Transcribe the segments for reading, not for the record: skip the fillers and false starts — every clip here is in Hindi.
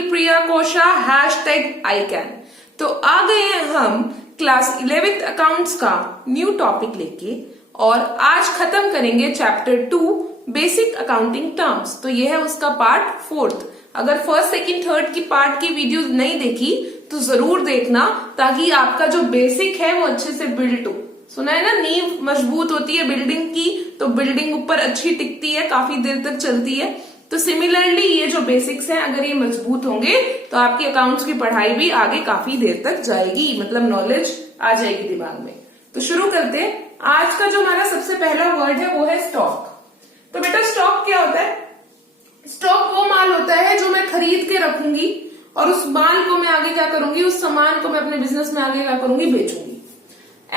स्किल प्रिया कोशा #ICAN। तो आ गए हैं हम क्लास 11th अकाउंट्स का न्यू टॉपिक लेके और आज खत्म करेंगे चैप्टर 2 बेसिक अकाउंटिंग टर्म्स। तो ये है उसका पार्ट 4th। अगर फर्स्ट सेकंड थर्ड की पार्ट की वीडियोस नहीं देखी तो जरूर देखना ताकि आपका जो बेसिक है वो अच्छे से बिल्ड हो। सुना है ना, नींव मजबूत होती है बिल्डिंग की तो बिल्डिंग ऊपर अच्छी टिकती है, काफी देर तक चलती है। तो सिमिलरली ये जो बेसिक्स हैं अगर ये मजबूत होंगे तो आपकी अकाउंट्स की पढ़ाई भी आगे काफी देर तक जाएगी, मतलब नॉलेज आ जाएगी दिमाग में। तो शुरू करते हैं। आज का जो हमारा सबसे पहला वर्ड है वो है स्टॉक। तो बेटा स्टॉक क्या होता है? स्टॉक वो माल होता है जो मैं खरीद के रखूंगी और उस माल को मैं आगे क्या करूंगी, उस सामान को मैं अपने बिजनेस में आगे क्या करूंगी, बेचूंगी।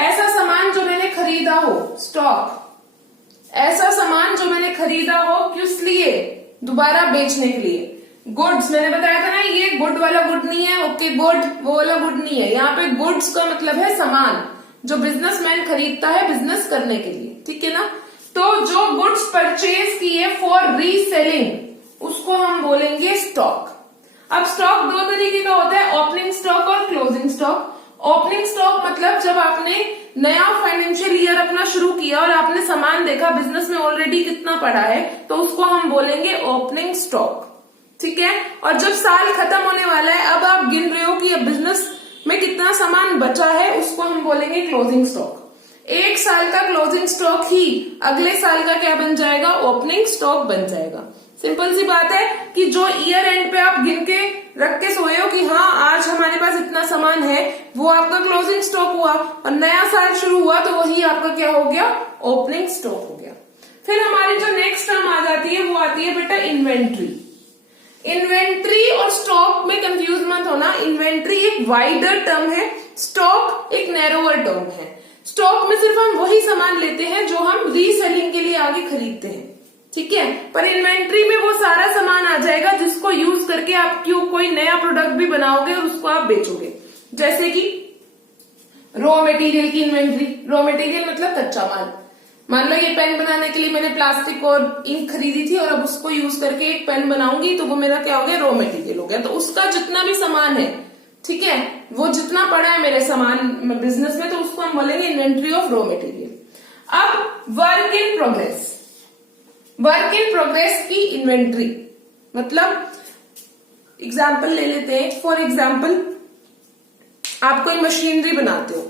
ऐसा सामान जो मैंने खरीदा हो, स्टॉक ऐसा सामान जो मैंने खरीदा हो किस लिए, दोबारा बेचने के लिए। गुड्स मैंने बताया था ना, ये गुड वाला गुड नहीं है, ओके गुड वो वाला गुड नहीं है। यहाँ पे गुड्स का मतलब है सामान जो बिजनेसमैन खरीदता है बिजनेस करने के लिए, ठीक है ना। तो जो गुड्स परचेज किए फॉर रीसेलिंग उसको हम बोलेंगे स्टॉक। अब स्टॉक दो तरीके का होता है, ओपनिंग स्टॉक और क्लोजिंग स्टॉक। ओपनिंग स्टॉक मतलब जब आपने नया फाइनेंशियल ईयर अपना शुरू किया और आपने सामान देखा बिजनेस में ऑलरेडी कितना पड़ा है तो उसको हम बोलेंगे ओपनिंग स्टॉक, ठीक है। और जब साल खत्म होने वाला है, अब आप गिन रहे हो कि अब बिजनेस में कितना सामान बचा है, उसको हम बोलेंगे क्लोजिंग स्टॉक। एक साल का क्लोजिंग स्टॉक ही अगले साल का क्या बन जाएगा, ओपनिंग स्टॉक बन जाएगा। सिंपल सी बात है कि जो ईयर एंड पे आप गिन के रख के सोए हो कि हाँ आज हमारे पास इतना सामान है, वो आपका क्लोजिंग स्टॉक हुआ और नया साल शुरू हुआ तो वही आपका क्या हो गया, ओपनिंग स्टॉक हो गया। फिर हमारी जो नेक्स्ट टर्म आ जाती है वो आती है बेटा इन्वेंट्री। इन्वेंट्री और स्टॉक में कंफ्यूज मत होना, इन्वेंट्री एक वाइडर टर्म है, स्टॉक एक नैरोअर टर्म है। स्टॉक में सिर्फ हम वही सामान लेते हैं जो हम रीसेलिंग के लिए आगे खरीदते हैं, ठीक है। पर इन्वेंट्री में वो सारा सामान आ जाएगा जिसको यूज करके आप क्यों कोई नया प्रोडक्ट भी बनाओगे और उसको आप बेचोगे। जैसे कि रॉ मटेरियल की इन्वेंट्री। रॉ मटेरियल मतलब कच्चा माल। मान लो ये पेन बनाने के लिए मैंने प्लास्टिक और इंक खरीदी थी और अब उसको यूज करके एक पेन बनाऊंगी तो वो मेरा क्या हो गया, रॉ मटेरियल हो गया। तो उसका जितना भी सामान है, ठीक है, वो जितना पड़ा है मेरे सामान बिजनेस में तो उसको हम बोलेंगे इन्वेंट्री ऑफ रॉ मटेरियल। अब work in progress. Work in progress की इन्वेंट्री मतलब एग्जाम्पल ले लेते हैं। फॉर एग्जाम्पल आप कोई मशीनरी बनाते हो,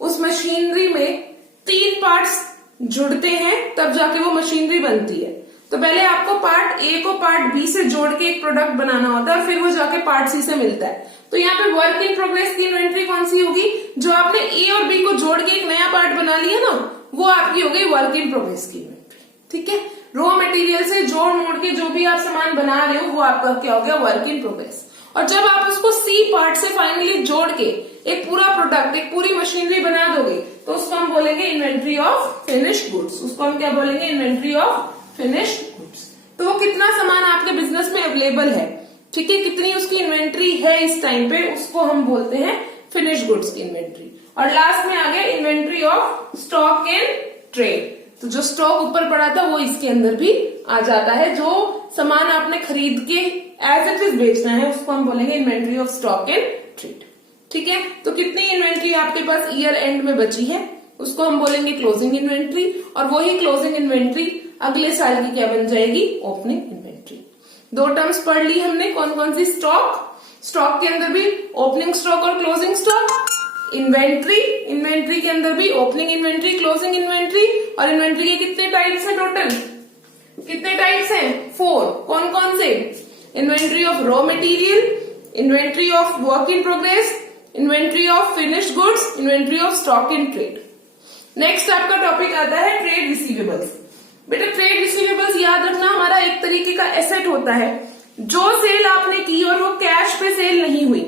उस मशीनरी में 3 पार्ट्स जुड़ते हैं तब जाके वो मशीनरी बनती है। तो पहले आपको पार्ट ए को पार्ट बी से जोड़ के एक प्रोडक्ट बनाना होता है और फिर वो जाके पार्ट सी से मिलता है। तो यहाँ पे वर्क इन प्रोग्रेस की इन्वेंट्री कौन सी होगी, जो आपने ए और बी को जोड़ के एक नया पार्ट बना लिया ना, वो आपकी हो गई वर्क इन प्रोग्रेस की इन्वेंट्री, ठीक है। रॉ मटेरियल से जोड़ मोड़ के जो भी आप सामान बना रहे हो वो आपका क्या हो गया, वर्क इन प्रोग्रेस। और जब आप उसको सी पार्ट से फाइनली जोड़ के एक पूरा प्रोडक्ट, एक पूरी मशीनरी बना दोगे तो उसको हम बोलेंगे इन्वेंट्री ऑफ फिनिश्ड गुड्स। उसको हम क्या बोलेंगे, इन्वेंट्री ऑफ फिनिश्ड गुड्स। तो वो कितना सामान आपके बिजनेस में अवेलेबल है, ठीक है, कितनी उसकी इन्वेंट्री है इस टाइम पे, उसको हम बोलते हैं फिनिश्ड गुड्स की इन्वेंट्री। और लास्ट में आ गया inventory of stock in trade. तो जो स्टॉक ऊपर पड़ा था वो इसके अंदर भी आ जाता है। जो सामान आपने खरीद के एज इट इज बेचना है उसको हम बोलेंगे inventory of stock in trade, ठीक है। तो कितनी इन्वेंट्री आपके पास ईयर एंड में बची है उसको हम बोलेंगे क्लोजिंग इन्वेंट्री। और वही क्लोजिंग इन्वेंट्री अगले साल की क्या बन जाएगी, ओपनिंग इन्वेंट्री। 2 टर्म्स पढ़ ली हमने, कौन कौन सी, स्टॉक के अंदर भी ओपनिंग स्टॉक और क्लोजिंग स्टॉक, इन्वेंट्री के अंदर भी ओपनिंग इन्वेंट्री, क्लोजिंग इन्वेंट्री। और इन्वेंट्री के कितने टाइप्स हैं टोटल, कितने टाइप्स हैं, 4। कौन कौन से, inventory of raw material, inventory of work in progress, inventory of finished goods, inventory of stock in trade. Next आपका टॉपिक आता है ट्रेड रिसीवेबल्स। बेटा ट्रेड रिसीवेबल्स याद रखना हमारा एक तरीके का एसेट होता है। जो सेल आपने की और वो कैश पे सेल नहीं हुई,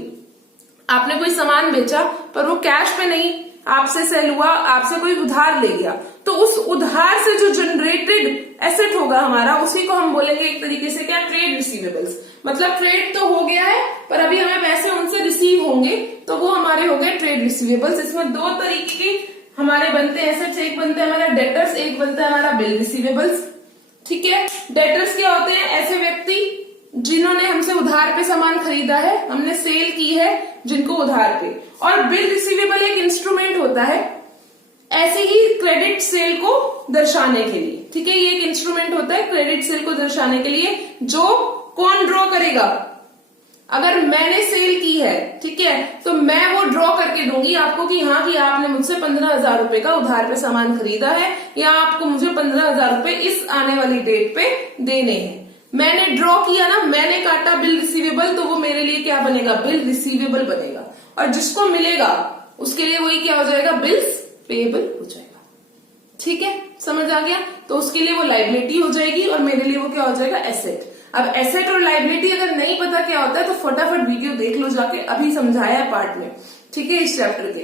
आपने कोई सामान बेचा पर वो कैश पे नहीं आपसे सेल हुआ, आपसे कोई उधार ले गया, तो उस उधार से जो जनरेटेड एसेट होगा हमारा उसी को हम बोलेंगे एक तरीके से क्या, ट्रेड रिसीवेबल्स। मतलब ट्रेड तो हो गया है पर अभी हमें पैसे उनसे रिसीव होंगे तो वो हमारे हो गए ट्रेड रिसीवेबल्स। इसमें 2 तरीके के हमारे बनते हैं एसेट्स, एक बनता है हमारा डेटर्स, एक बनता है हमारा बिल रिसीवेबल्स, ठीक है। डेटर्स क्या होते हैं, ऐसे व्यक्ति जिन्होंने हमसे उधार पे सामान खरीदा है, हमने सेल की है जिनको उधार पे। और बिल रिसीवेबल एक इंस्ट्रूमेंट होता है ऐसे ही क्रेडिट सेल को दर्शाने के लिए, ठीक है। ये एक इंस्ट्रूमेंट होता है क्रेडिट सेल को दर्शाने के लिए, जो कौन ड्रॉ करेगा? अगर मैंने सेल की है, ठीक है, तो मैं वो ड्रॉ करके दूंगी आपको कि हाँ कि आपने मुझसे 15,000 रुपए का उधार पे सामान खरीदा है, या आपको मुझे 15,000 रुपए इस आने वाली डेट पे देने हैं। मैंने ड्रॉ किया ना, मैंने काटा बिल रिसीवेबल, तो वो मेरे लिए क्या बनेगा? बिल रिसीवेबल बनेगा। और जिसको मिलेगा उसके लिए वही क्या हो जाएगा? बिल्स पेएबल हो जाएगा। ठीक है, समझ आ गया? तो उसके लिए वो लाइबिलिटी हो जाएगी और मेरे लिए वो क्या हो जाएगा? एसेट। अब एसेट और लाइबिलिटी अगर नहीं पता क्या होता है तो फटाफट वीडियो देख लो जाके, अभी समझाया है पार्ट में, ठीक है, इस चैप्टर के।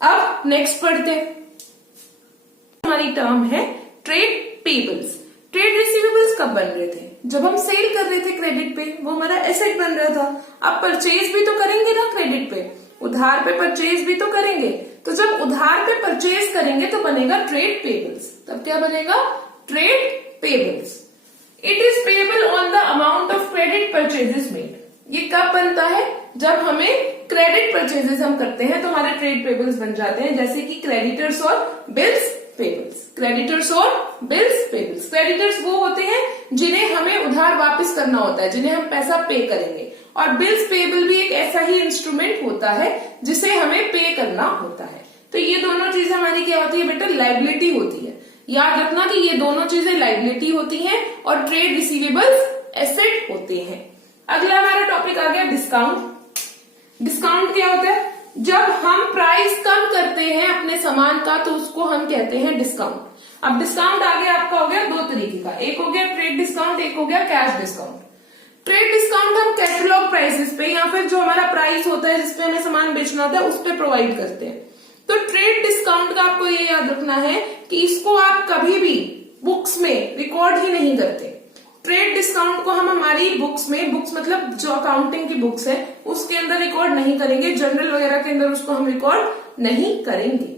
अब नेक्स्ट पढ़ते हैं। हमारी टर्म है ट्रेड पेबल्स। ट्रेड रिसीवेबल्स कब बन रहे थे? जब हम सेल कर रहे थे क्रेडिट पे, वो हमारा एसेट बन रहा था। अब परचेज भी तो करेंगे ना क्रेडिट पे, उधार पे परचेज भी तो करेंगे। तो जब उधार पे परचेज करेंगे तो बनेगा ट्रेड पेबल्स। तब क्या बनेगा? Trade payables. It is payable on the amount of credit purchases made. ये कब बनता है? जब हमें क्रेडिट परचेजेस हम करते हैं तो हमारे ट्रेड पेबल्स बन जाते हैं, जैसे कि क्रेडिटर्स और बिल्स पेबल्स। क्रेडिटर्स और बिल्स पेबल्स। क्रेडिटर्स वो होते हैं जिन्हें हमें उधार वापस करना होता है, जिन्हें हम पैसा पे करेंगे। और बिल्स पेएबल भी एक ऐसा ही इंस्ट्रूमेंट होता है जिसे हमें पे करना होता है। तो ये दोनों चीजें हमारी क्या होती है बेटा? लाइबिलिटी होती है। याद रखना कि ये दोनों चीजें लाइबिलिटी होती हैं और ट्रेड रिसीवेबल्स एसेट होते हैं। अगला हमारा टॉपिक आ गया डिस्काउंट। डिस्काउंट क्या होता है? जब हम प्राइस कम करते हैं अपने सामान का तो उसको हम कहते हैं डिस्काउंट। अब डिस्काउंट आगे आपका हो गया दो तरीके का, एक हो गया ट्रेड डिस्काउंट, एक हो गया कैश डिस्काउंट। ट्रेड डिस्काउंट हम कैटलॉग प्राइसेस पे या फिर जो हमारा प्राइस होता है जिसपे हमें सामान बेचना होता है उस पे प्रोवाइड करते हैं। तो ट्रेड डिस्काउंट का आपको ये याद रखना है कि इसको आप कभी भी बुक्स में रिकॉर्ड ही नहीं करते। ट्रेड डिस्काउंट को हम हमारी बुक्स में, बुक्स मतलब जो अकाउंटिंग की बुक्स है उसके अंदर रिकॉर्ड नहीं करेंगे, जर्नल वगैरह के अंदर उसको हम रिकॉर्ड नहीं करेंगे।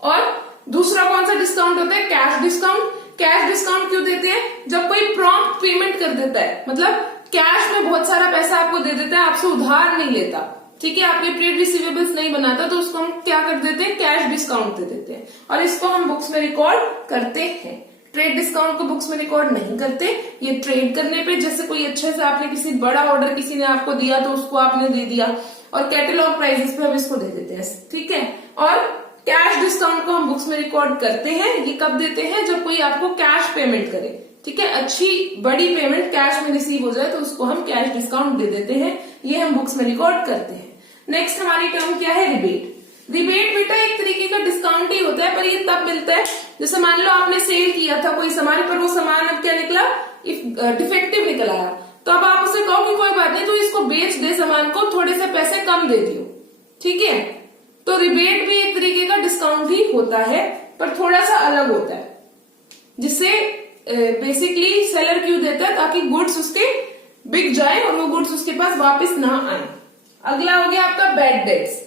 और दूसरा कौन सा डिस्काउंट होता है? Cash discount. कैश डिस्काउंट क्यों देते हैं? जब कोई प्रॉम्प्ट पेमेंट कर देता है, मतलब कैश में बहुत सारा पैसा आपको दे देता है, आपसे उधार नहीं लेता, ठीक है, आपके ट्रेड रिसीवेबल्स नहीं बनाता, तो उसको हम क्या कर देते हैं? कैश डिस्काउंट दे देते हैं और इसको हम बुक्स में रिकॉर्ड करते हैं। ट्रेड डिस्काउंट को बुक्स में रिकॉर्ड नहीं करते। ये ट्रेड करने पे, जैसे कोई अच्छे से आपने किसी बड़ा ऑर्डर किसी ने आपको दिया तो उसको आपने दे दिया, और कैटलॉग प्राइसेस पे हम इसको दे देते हैं, ठीक है। और कैश डिस्काउंट को हम बुक्स में रिकॉर्ड करते हैं। ये कब देते हैं? जब कोई आपको कैश पेमेंट करे, ठीक है, अच्छी बड़ी पेमेंट कैश में रिसीव हो जाए तो उसको हम कैश डिस्काउंट दे देते हैं। ये हम बुक्स में रिकॉर्ड करते हैं। नेक्स्ट हमारी टर्म क्या है? रिबेट। रिबेट बेटा एक तरीके का डिस्काउंट ही होता है, पर ये तब मिलता है जैसे मान लो आपने सेल किया था कोई सामान, पर वो सामान अब क्या निकला? डिफेक्टिव निकल आया, तो अब आप उसे कहो कि कोई बात नहीं, तो इसको बेच दे सामान को, थोड़े से पैसे कम दे दियो, ठीक है। तो रिबेट भी एक तरीके का डिस्काउंट ही होता है, पर थोड़ा सा अलग होता है, जिससे बेसिकली सेलर क्यों देता है? ताकि गुड्स उसके बिक जाए और वो गुड्स उसके पास वापस ना आए। अगला हो गया आपका बैड डेट्स।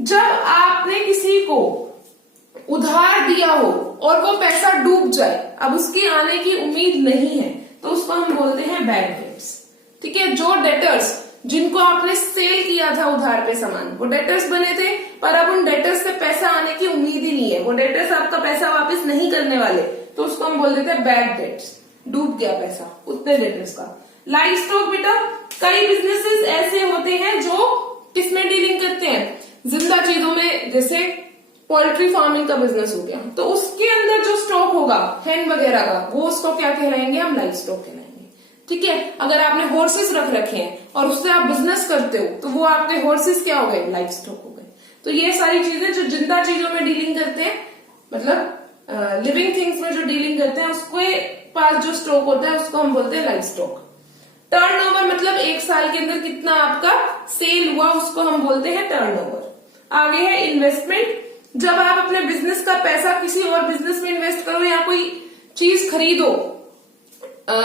जब आपने किसी को उधार दिया हो और वो पैसा डूब जाए, अब उसकी आने की उम्मीद नहीं है, तो उसको हम बोलते हैं बैड डेट्स, ठीक है। जो डेटर्स जिनको आपने सेल किया था उधार पे सामान, वो डेटर्स बने थे, पर अब उन डेटर्स से पैसा आने की उम्मीद ही नहीं है, वो डेटर्स आपका पैसा वापस नहीं करने वाले, तो उसको हम बोल देते हैं बैड डेट्स। डूब गया पैसा उतने डेटर्स का। लाइव स्टॉक बेटा, कई बिजनेसेस ऐसे होते हैं जो किसमें डीलिंग करते हैं? जिंदा चीजों में, जैसे पोल्ट्री फार्मिंग का बिजनेस हो गया, तो उसके अंदर जो स्टॉक होगा हैन वगैरह का, वो उसको क्या कहलाएंगे? हम लाइव स्टॉक कहलाएंगे, ठीक है। अगर आपने हॉर्सेस रख रखे हैं और उससे आप बिजनेस करते हो तो वो आपके हॉर्सेस क्या हो गए? लाइव स्टॉक हो गए। तो ये सारी चीजें जो जिंदा चीजों में डीलिंग करते हैं, मतलब लिविंग थिंग्स में जो डीलिंग करते हैं, उसके पास जो स्टॉक होता है उसको हम बोलते हैं लाइव स्टॉक। टर्नओवर मतलब एक साल के अंदर कितना आपका सेल हुआ, उसको हम बोलते हैं टर्नओवर। आगे है इन्वेस्टमेंट। जब आप अपने बिजनेस का पैसा किसी और बिजनेस में इन्वेस्ट करो या कोई चीज खरीदो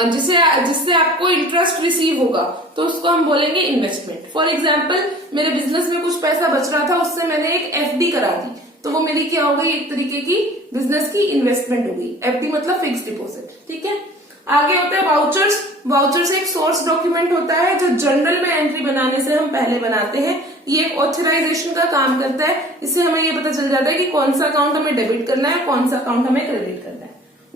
जिससे आपको इंटरेस्ट रिसीव होगा, तो उसको हम बोलेंगे इन्वेस्टमेंट। फॉर एग्जाम्पल, मेरे बिजनेस में कुछ पैसा बच रहा था, उससे मैंने एक एफडी करा दी, तो वो मेरी क्या हो गई? एक तरीके की बिजनेस की इन्वेस्टमेंट हो गई। एफडी मतलब फिक्स डिपॉजिट, ठीक है। आगे होता है वाउचर्स। वाउचर्स एक सोर्स डॉक्यूमेंट होता है जो जनरल में एंट्री बनाने से हम पहले बनाते हैं। ये एक ऑथराइजेशन का काम करता है। इससे हमें ये पता चल जाता है कि कौन सा अकाउंट हमें डेबिट करना है, कौन सा अकाउंट हमें क्रेडिट करना है।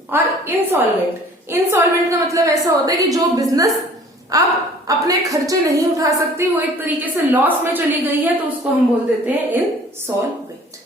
और इंसॉल्वेंट, इंसॉल्वेंट का मतलब ऐसा होता है कि जो बिजनेस अब अपने खर्चे नहीं उठा सकती, वो एक तरीके से लॉस में चली गई है, तो उसको हम बोल देते हैं इंसॉल्वेंट।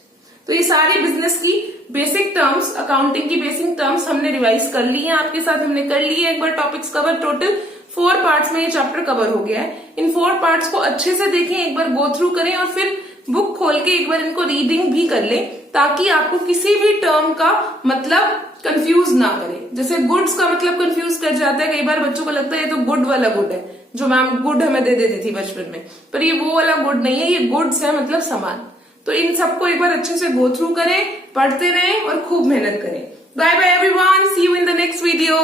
तो ये सारी बिजनेस की बेसिक टर्म्स, अकाउंटिंग की बेसिक टर्म्स हमने रिवाइज कर ली है, आपके साथ हमने कर ली है। एक बार टॉपिक्स कवर, टोटल 4 पार्ट्स में ये चैप्टर कवर हो गया है। इन 4 पार्ट्स को अच्छे से देखें, एक बार गो थ्रू करें और फिर बुक खोल के एक बार इनको रीडिंग भी कर लें, ताकि आपको किसी भी टर्म का मतलब कंफ्यूज ना करे। जैसे गुड्स का मतलब कंफ्यूज कर जाता है कई बार, बच्चों को लगता है ये तो गुड वाला गुड है जो मैम गुड हमें दे देती थी बचपन में, पर ये वो वाला गुड नहीं है, ये गुड्स है मतलब सामान। तो इन सबको एक बार अच्छे से गो थ्रू करें, पढ़ते रहें और खूब मेहनत करें। Bye bye everyone, see you in the next video.